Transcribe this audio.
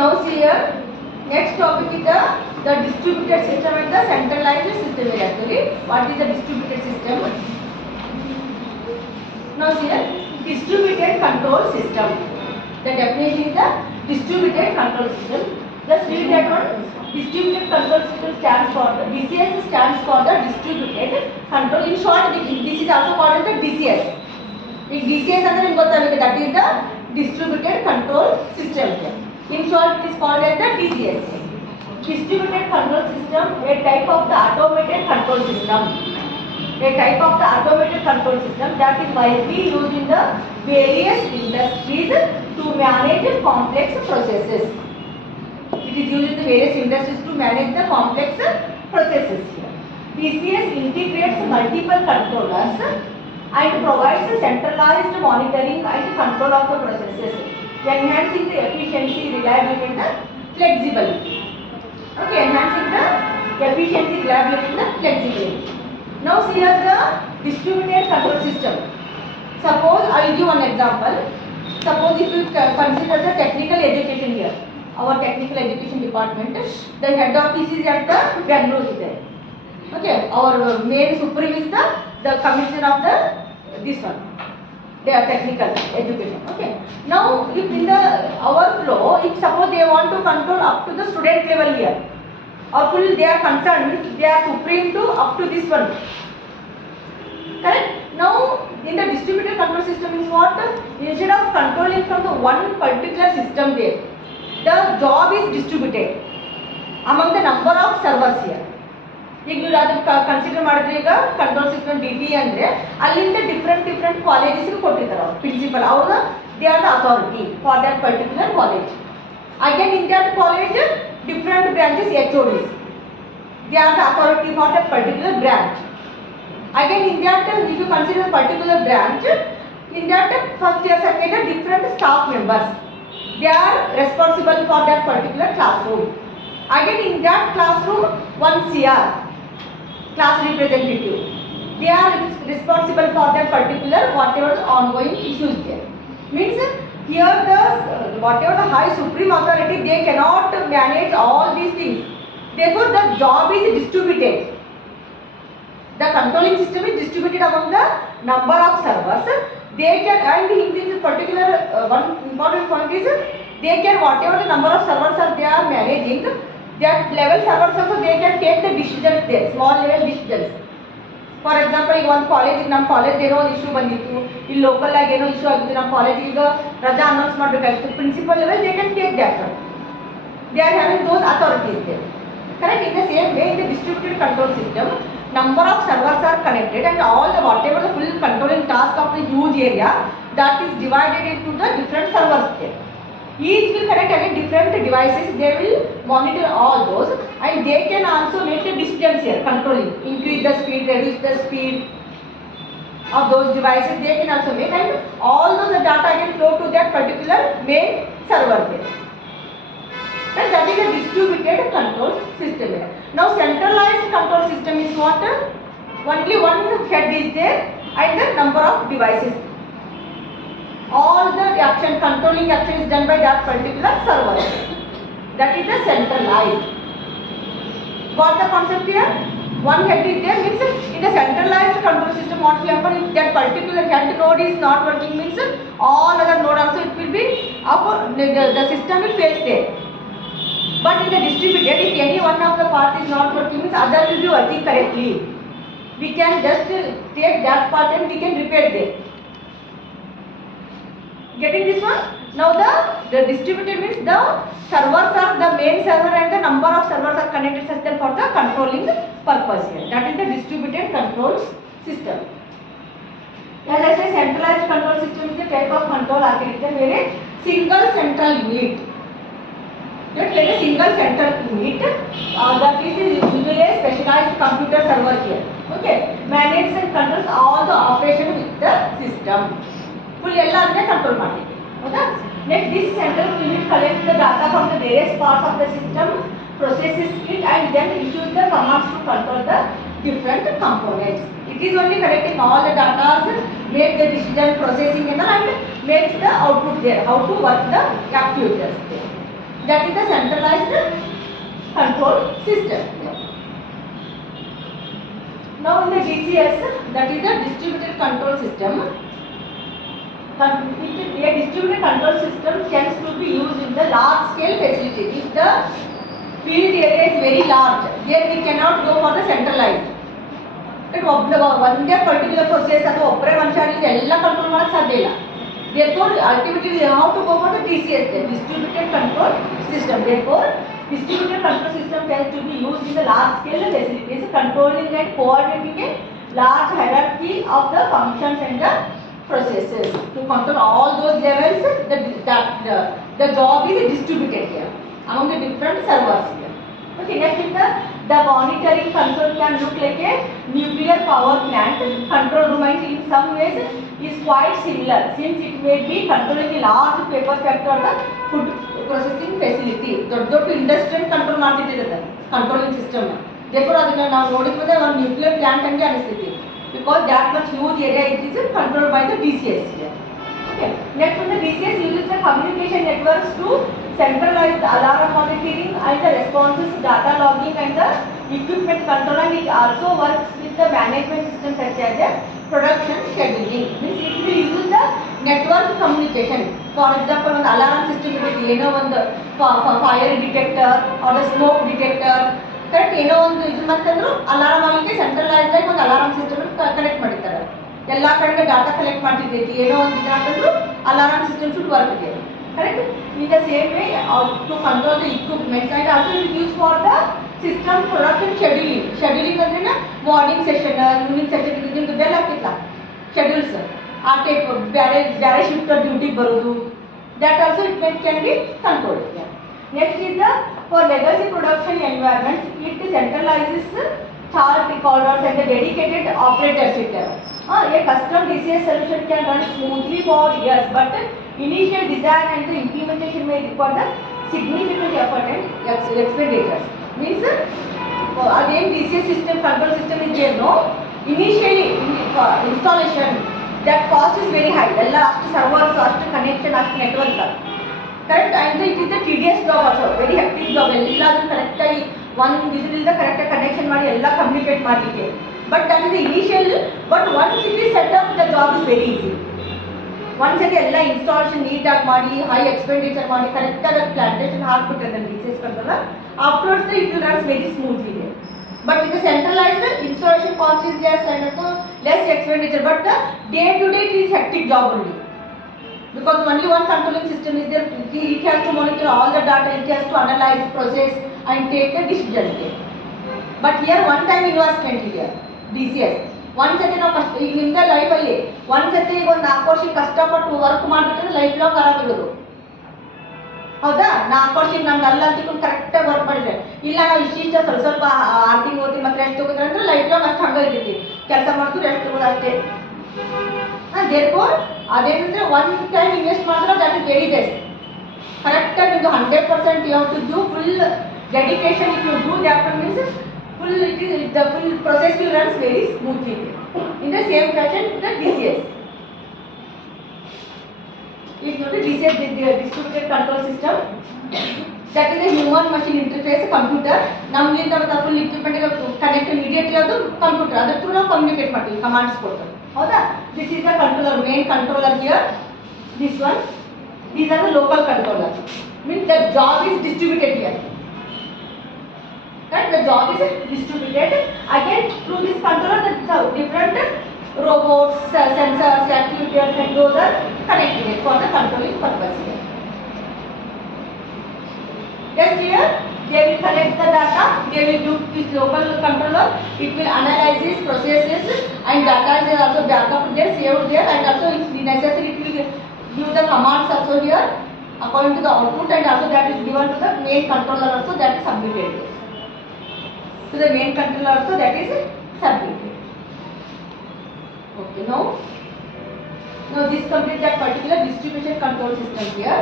now see here. Next topic is the distributed system and the centralized system. Actually, what is the distributed system? Now see here, distributed control system. The definition is the distributed control system. Just read that one. Distributed control system stands for the DCS stands for the distributed control. In short, this is also called as the DCS. In DCS that is the distributed control system. In short, it is called as the DCS. Distributed control system, a type of the automated control system. A type of the automated control system that is widely used in the various industries to manage complex processes. It is used in the various industries to manage the complex processes here. DCS integrates multiple controllers and provides centralized monitoring and control of the processes, enhancing the efficiency, reliability and the flexibility. Okay, enhancing the efficiency, reliability and the flexibility. Now see here the distributed control system. Suppose I will give one example. Suppose if you consider the technical education here, our technical education department, the head office is at the Bangalore there. Okay, our main supreme is the commissioner of the this one. They are technical education. Okay. Now if in our flow, if suppose they want to control up to the student level here, or full they are concerned with, they are supreme to up to this one. Correct? Now in the distributed control system is what? Instead of controlling from the one particular system there, the job is distributed among the number of servers here. ಈಗ ನೀವು ಅದಕ್ಕೆ consider ಮಾಡಿದ್ರೆ ಈಗ control system D T ಅಂದರೆ ಅಲ್ಲಿಂದ different ಕಾಲೇಜಸ್ಗೆ ಕೊಟ್ಟಿರ್ತಾರೆ ಅವರು principal ಅವರು they are the authority for that particular college. Again in that college different branches H O Ds they are the authority for that particular branch. Again in that if you consider particular branch in that first year second year different staff members they are responsible for that particular class room. Again in that classroom one CR, class representative, they are responsible for that particular whatever the ongoing issues there. Means here the whatever the high supreme authority, they cannot manage all these things. Therefore the job is distributed. The controlling system is distributed among the number of servers. They can, and in this particular one important point is they can, whatever the number of servers are they are managing, that level servers also they can take the decisions there, small level decisions. For example, ಈಗ ಒಂದು college ನಮ್ಮ college ಏನೋ ಒಂದು issue ಬಂದಿತ್ತು, ಇಲ್ಲಿ local ಆಗಿ ಏನೋ issue ಆಗಿತ್ತು, ನಮ್ಮ ಕಾಲೇಜ್ ಈಗ ರಜಾ ಅನೌನ್ಸ್ ಮಾಡಬೇಕಾಗಿತ್ತು, principal level they can take that one. They are having those authorities there. Correct? In the same way, in the distributed control system, number of servers are connected and all the whatever the full controlling task of the huge area that is divided into the different servers there. Each will connect any different devices, they will monitor all those and they can also make the decisions here, controlling, increase the speed, reduce the speed of those devices, they can also make, and all those data can flow to that particular main server there. And that is a distributed control system. Now centralized control system is what? Only one head is there and the number of devices. All the action, controlling action is done by that particular server. That is the centralized. Got the concept here? One head is there means in the centralized control system what will happen if that particular head node is not working means all other node also it will be up, the system will fail there. But in the distributed, if any one of the part is not working means other will be working correctly. We can just take that part and we can repair there. Getting this one? Now the distributed means the servers are the main server and the number of servers are connected such that for the controlling purpose here. That is the distributed control system. As I say, centralized control system is a type of control architecture where a single central unit. Let a single central unit that is usually a specialized computer server here. Okay, manages and controls all the operation with the system. Full ಎಲ್ಲ ಅದನ್ನೇ control ಮಾಡ್ತೀವಿ. ಹೌದಾ? Next, this central unit collects the data from the various parts of the system, processes it and then issues the commands to control the different components. It is only collecting all the data, make the decision, processing and makes the output there, how to work the actuators there. That is the centralized control system. Now in the DCS, that is the distributed control system. A distributed control system tends to be used in the large scale facility. If the field area is very large, there we cannot go for the centralized. ಒಂದೇ particular process ಅಥವಾ ಒಬ್ಬರೇ ಮನುಷ್ಯರಿಗೆ ಎಲ್ಲ control ಮಾಡಕ್ಕೆ ಸಾಧ್ಯ ಇಲ್ಲ. Therefore, ultimately we have to go for the DCS, the distributed control system. Therefore, distributed control system tends to be used in the large scale facilities, controlling and coordinating a large hierarchy of the functions and the processes. To control all those levels, the job is distributed here among the different servers here. Okay, next is the monitoring console can look like a nuclear power plant. Control room in some ways is quite similar, since it may be controlling a large paper factory or the food processing facility. ದೊಡ್ಡ industrial control ಮಾಡ್ತಿದ್ದಾರೆ controlling system. Therefore ಅದನ್ನ ನಾವು ನೋಡಿದ್ರೆ ಒಂದು nuclear plant ಹಂಗೆ ಅನಿಸ್ತೈತಿ, because that much huge area it is controlled by the DCS here. Okay, next one, the DCS uses the communication networks to centralize the alarm monitoring and the responses, data logging and the equipment control, and it also works with the management system such as the production scheduling. Means it will use the network communication. For example, one alarm system is ಏನೋ ಒಂದು fire detector or the smoke detector, correct ಏನೋ ಒಂದು ಇದು ಮತ್ತಂದ್ರು alarm ಆಗಲಿಕ್ಕೆ centralised ಆಗಿ ಒಂದು alarm system connect ಮಾಡಿರ್ತಾರೆ. ಎಲ್ಲ ಕಡೆಗೆ ಡಾಟಾ ಕಲೆಕ್ಟ್ ಮಾಡ್ತಿರ್ತೈತಿ, ಏನೋ ಒಂದು ಇದಾಕಂದ್ರು ಅಲಾರಾಮ್ ಸಿಸ್ಟಮ್ ಶುಡ್ ವರ್ಕ್ ಇದೆ. Correct? In the same way, to control the equipment and also it is used for the system production scheduling. Scheduling ಅಂದ್ರೆ ಮಾರ್ನಿಂಗ್ ಸೆಷನ್, ಈವ್ನಿಂಗ್ ಸೆಷನ್, ನಿಮ್ದು bell ಆಗ್ತಿಲ್ಲ schedules, ಆ type ಬೇರೆ shift ಡ್ಯೂಟಿಗೆ ಬರೋದು, that also it can be controlled. Next is the for legacy production environments, it centralizes chart recorders and the dedicated operators here. A custom DCS solution can run smoothly for years, but initial design and the implementation may require the significant effort and expenditures. Means again DCS system, control system is there, no? Initially installation, that cost is very high. All after servers, after connection, after network. Correct? And it is the tedious job also, very hectic job. All correct ಆಗಿ one this is the correct connection ಮಾಡಿ ಎಲ್ಲ communicate ಮಾಡಲಿಕ್ಕೆ. But that is the initial. But once it is set up, the job is very easy. Once it ಎಲ್ಲ installation neat ಆಗಿ ಮಾಡಿ, high expenditure ಮಾಡಿ, correct ಆಗಿ plantation ಹಾಕ್ಬಿಟ್ರೆ the DCS controller, afterwards it will run very smoothly. But with the centralized, installation cost is less and also less expenditure. But the day to day it is hectic job only. Because only one controlling system is there, it has to monitor all the data, it has to analyze, process and take a decision. But here one time investment here, DCS. Once again ನಾವು ಕಷ್ಟ ಈಗ ನಿಮ್ದ ಲೈಫಲ್ಲಿ ಒಂದ್ಸತಿ ಈಗ ಒಂದು 4 ವರ್ಷ ಕಷ್ಟಪಟ್ಟು ವರ್ಕ್ ಮಾಡಿಬಿಟ್ರೆ ಲೈಫ್ ಲಾಂಗ್ ಆರಾಮಿರೋದು, ಹೌದಾ? 4 ವರ್ಷ ನಮ್ಗೆ ಅಲ್ಲ ಅಂತಿಕೊಂಡು ಕರೆಕ್ಟಾಗಿ ವರ್ಕ್ ಮಾಡಿದ್ರೆ, ಇಲ್ಲ ನಾವು ಇಷ್ಟ ಸ್ವಲ್ಪ 6 ತಿಂಗಳು ಓದ್ತೀವಿ ಮತ್ತೆ ರೆಸ್ಟ್ ತಗೋದ್ರೆ ಅಂದ್ರೆ ಲೈಫ್ ಲಾಂಗ್ ಅಷ್ಟು ಹಂಗೆ ಇರ್ತೈತಿ, ಕೆಲಸ ಮಾಡ್ತೀವಿ ರೆಸ್ಟ್ ತಗೋದು ಅಷ್ಟೇ. Therefore ಅದೇನಂದ್ರೆ ಒನ್ ಟೈಮ್ ಇನ್ವೆಸ್ಟ್ ಮಾಡಿದ್ರೆ ದಟ್ ಇಸ್ ವೆರಿ ಬೆಸ್ಟ್. ಕರೆಕ್ಟಾಗಿ ನಿಮ್ದು 100% you have to do full dedication. If you do that means full it is the full process will runs very smoothly. In the same fashion the DCS is not a DCS, the distributed control system, that is a human machine interface computer. ನಮ್ಗಿಂತ ಮತ್ತೆ full equipment connect immediately ಅದು computer, ಅದರ through ನಾವು communicate ಮಾಡ್ತೀವಿ, commands ಕೊಡ್ತಾರೆ, ಹೌದಾ? This is the controller, main controller here, this one, these are the local controller, means the job is distributed here. Right? The job is distributed. Again, through this controller, the different robots, sensors, actuators, and those are connected for the controlling purpose here. Yes, clear? They will collect the data. They will do this local controller. It will analyze this processes and data is also backup there, saved there, and also if necessary, it will give the commands also here according to the output, and also that is given to the main controller also, that is submitted here. To the main controller also, that is submitted. Okay, now this completes that particular distribution control system here.